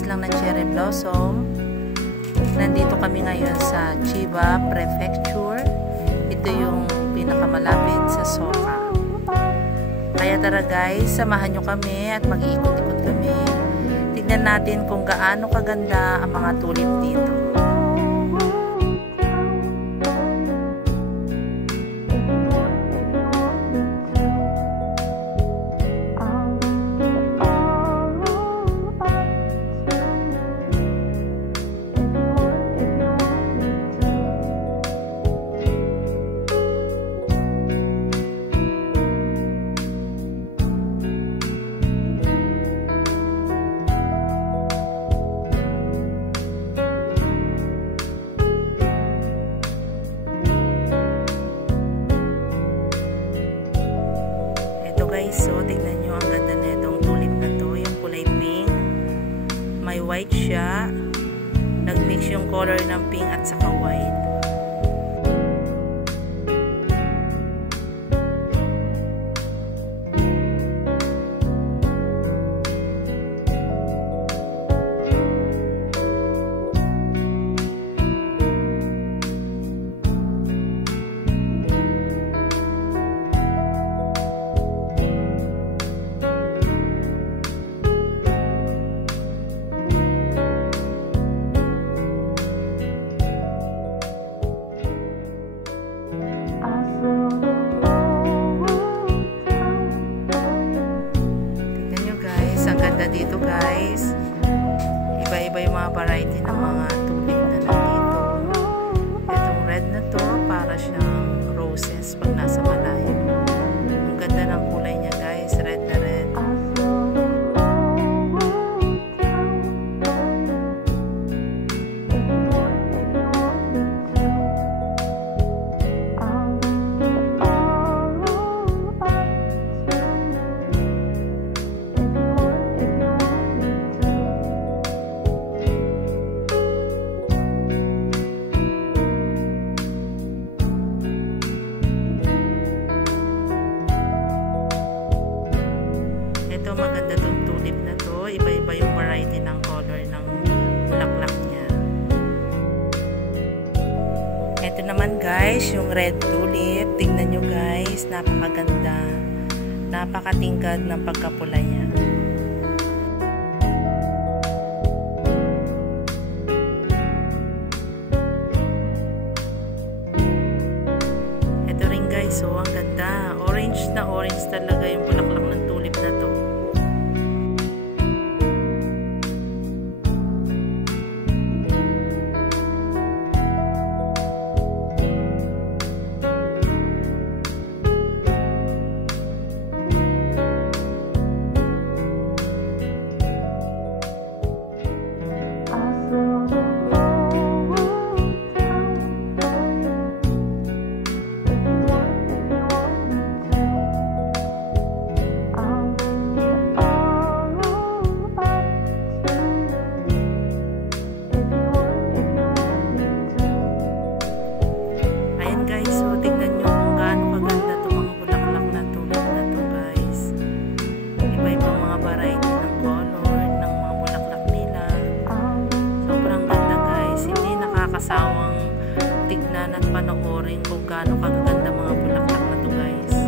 kakatapos lang ng cherry blossom. Nandito kami ngayon sa Chiba Prefecture. Ito yung pinakamalapit sa Soka. Kaya tara guys, samahan nyo kami at mag-iikot-ikot kami. Tignan natin kung gaano kaganda ang mga tulip dito. Guys, so tingnan nyo ang ganda na itong tulip na to, yung kulay pink, may white siya, nagmix yung color ng pink at saka white. Dito guys, iba-iba yung mga variety ng mga tulip na nandito. Itong red na to, para siyang roses pag nasa malayo. Ang ganda ng kulay niya guys, red na red. Ito maganda tong tulip na to. Iba-iba yung variety ng color ng bulaklak niya. Ito naman guys, yung red tulip. Tingnan nyo guys, napakaganda. Napakatingkad ng pagkapula niya. Ito rin guys, so ang ganda. Orange na orange talaga yung bulaklak ng tulip na to. Kasawang tignan at panoorin kung gaano kaganda mga bulaklak na to guys.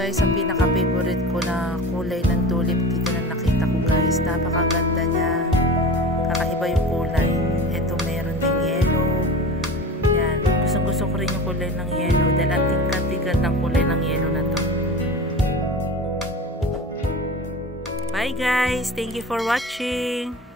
Guys, ang pinaka-favorite ko na kulay ng tulip dito na nakita ko guys. Napakaganda niya. Kakaiba yung kulay. Ito meron ding yellow. Yan. Gusto ko rin yung kulay ng yellow dahil ang tingkad-tingkad ng kulay ng yellow na to. Bye guys! Thank you for watching!